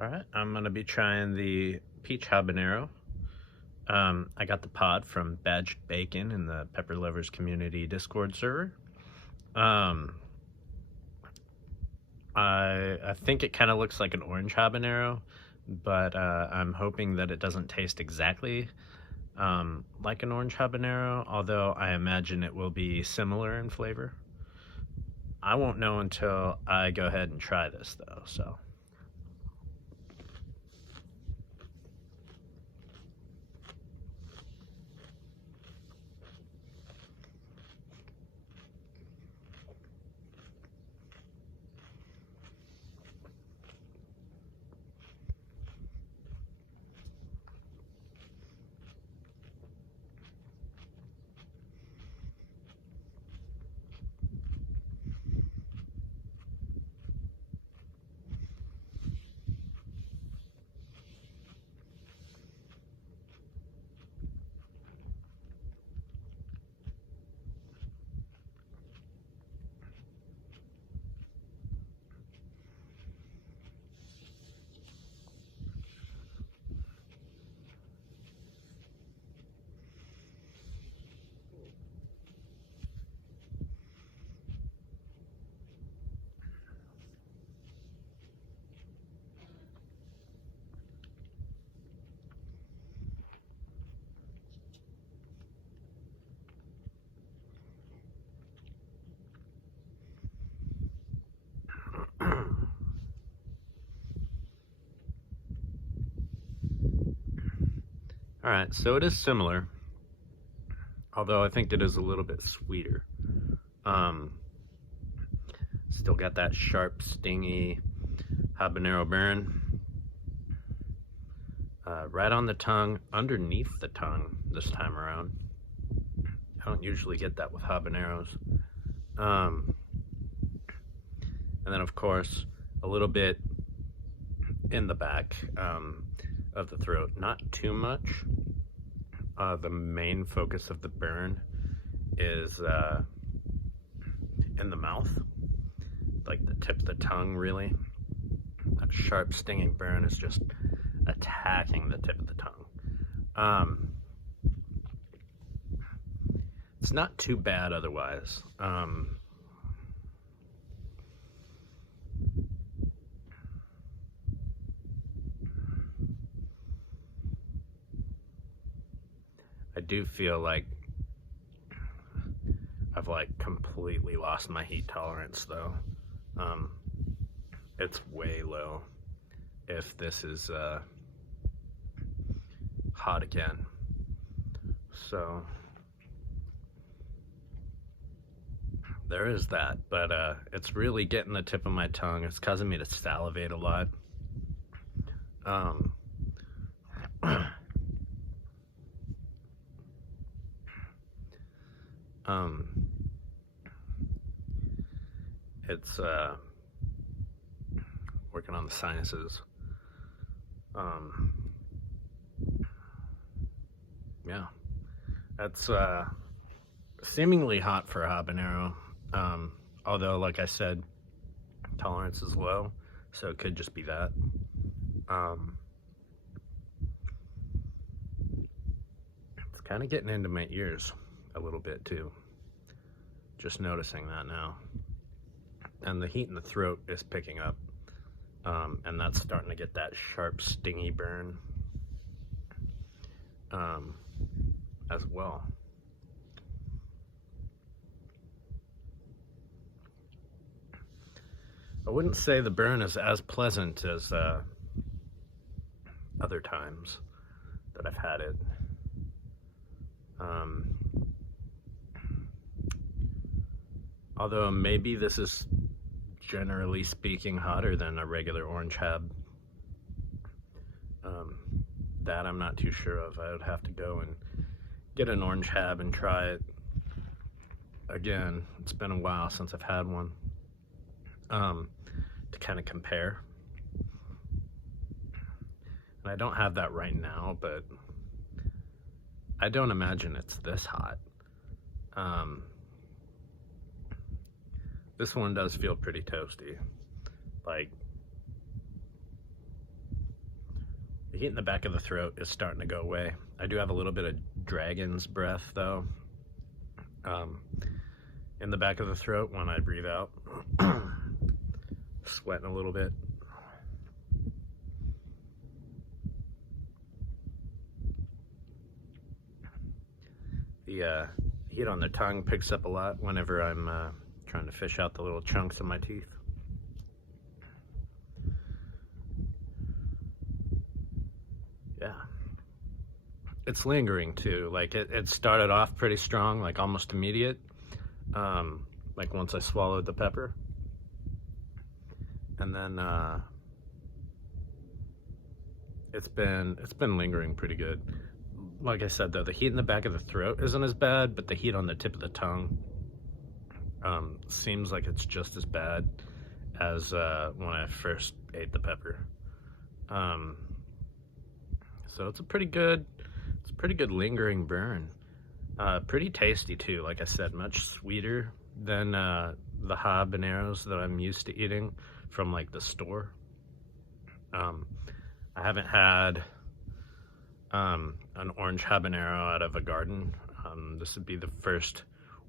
All right, I'm gonna be trying the peach habanero. I got the pod from Badged Bacon in the Pepper Lovers Community Discord server. Um, I think it kind of looks like an orange habanero, but I'm hoping that it doesn't taste exactly like an orange habanero, although I imagine it will be similar in flavor. I won't know until I go ahead and try this though, so. All right, so it is similar, although I think it is a little bit sweeter. Um, Still got that sharp, stingy habanero burn. Right on the tongue, underneath the tongue this time around. I don't usually get that with habaneros. And then, of course, a little bit in the back of the throat. Not too much. The main focus of the burn is in the mouth, like the tip of the tongue, really. That sharp, stinging burn is just attacking the tip of the tongue. It's not too bad otherwise. I do feel like I've completely lost my heat tolerance though. It's way low if this is hot again. So there is that, but it's really getting the tip of my tongue. It's causing me to salivate a lot. It's working on the sinuses. Yeah, that's seemingly hot for a habanero. Although, like I said, tolerance is low, so it could just be that. It's kind of getting into my ears a little bit too. Just noticing that now. And the heat in the throat is picking up. And that's starting to get that sharp, stingy burn as well. I wouldn't say the burn is as pleasant as other times that I've had it. Although maybe this is, generally speaking, hotter than a regular orange hab. That I'm not too sure of. I would have to go and get an orange hab and try it again. It's been a while since I've had one to kind of compare. And I don't have that right now, but I don't imagine it's this hot. This one does feel pretty toasty. Like, heat in the back of the throat is starting to go away. I do have a little bit of dragon's breath though, in the back of the throat when I breathe out. Sweating a little bit. The heat on the tongue picks up a lot whenever I'm trying to fish out the little chunks of my teeth. Yeah. It's lingering too. Like it started off pretty strong, like almost immediate. Like once I swallowed the pepper. And then it's been lingering pretty good. Like I said though, the heat in the back of the throat isn't as bad, but the heat on the tip of the tongue seems like it's just as bad as when I first ate the pepper. So it's a pretty good lingering burn. Pretty tasty too, like I said, much sweeter than the habaneros that I'm used to eating from like the store. I haven't had an orange habanero out of a garden. This would be the first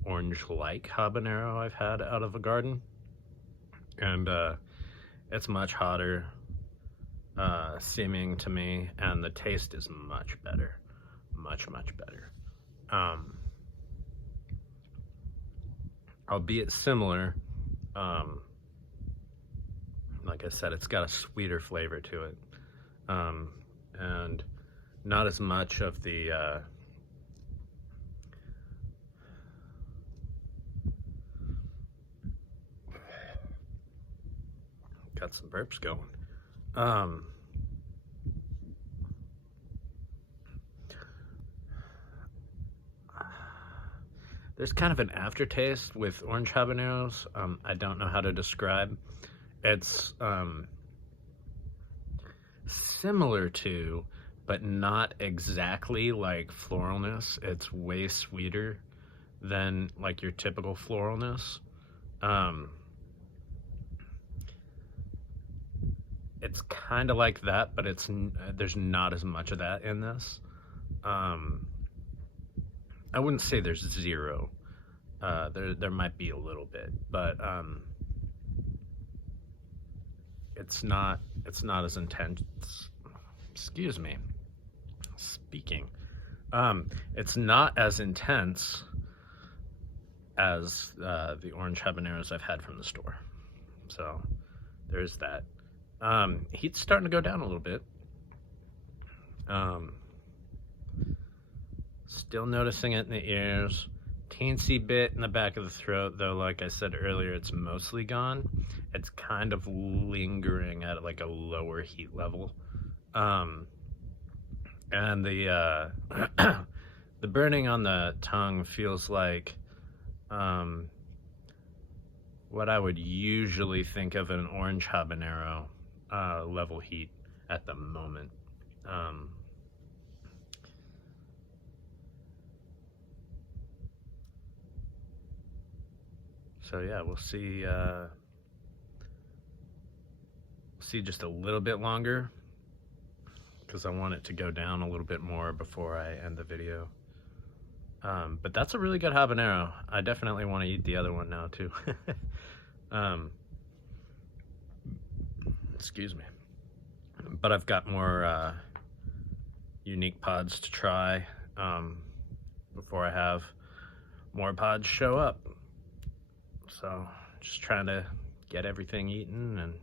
orange-like habanero I've had out of a garden, and it's much hotter seeming to me, and the taste is much better, much better. Albeit similar, like I said, it's got a sweeter flavor to it, and not as much of the got some burps going. There's kind of an aftertaste with orange habaneros. I don't know how to describe. It's similar to, but not exactly like floralness. It's way sweeter than like your typical floralness. It's kind of like that, but there's not as much of that in this. I wouldn't say there's zero. There might be a little bit, but it's not as intense. Excuse me. Speaking. It's not as intense as the orange habaneros I've had from the store. So there's that. Heat's starting to go down a little bit. Still noticing it in the ears. Teensy bit in the back of the throat, though, like I said earlier, it's mostly gone. It's kind of lingering at like a lower heat level. And the the burning on the tongue feels like what I would usually think of an orange habanero level heat at the moment. So yeah, we'll see just a little bit longer, because I want it to go down a little bit more before I end the video. But that's a really good habanero. I definitely want to eat the other one now too. Excuse me. But I've got more unique pods to try before I have more pods show up. So just trying to get everything eaten, and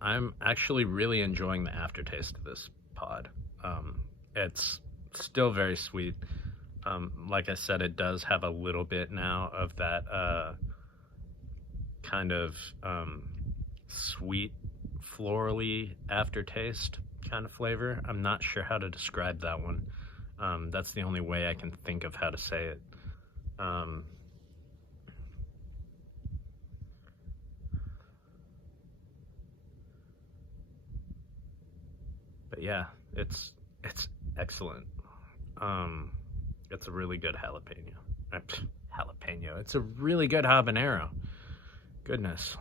I'm actually really enjoying the aftertaste of this pod. It's still very sweet. Like I said, it does have a little bit now of that kind of sweet, florally aftertaste kind of flavor. I'm not sure how to describe that one. That's the only way I can think of how to say it. But yeah, it's excellent. It's a really good jalapeno. It's a really good habanero. Goodness.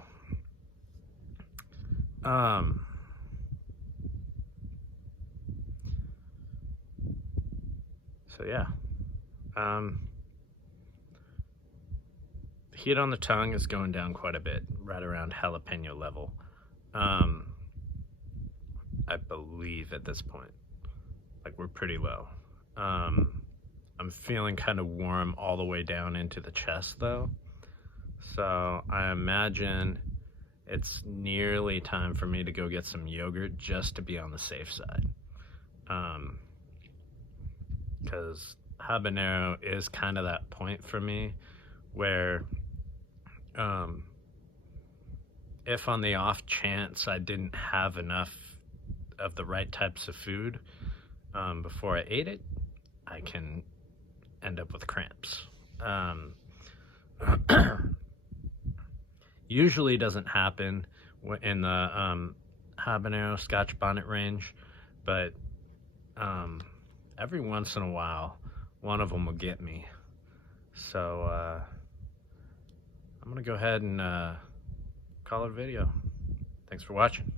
So yeah, the heat on the tongue is going down quite a bit, right around jalapeno level. I believe at this point, like we're pretty low. I'm feeling kind of warm all the way down into the chest though. So I imagine it's nearly time for me to go get some yogurt just to be on the safe side. Because habanero is kind of that point for me where if on the off chance I didn't have enough of the right types of food before I ate it, I can end up with cramps. Usually doesn't happen in the habanero Scotch bonnet range, but every once in a while one of them will get me. So I'm gonna go ahead and call it a video. Thanks for watching.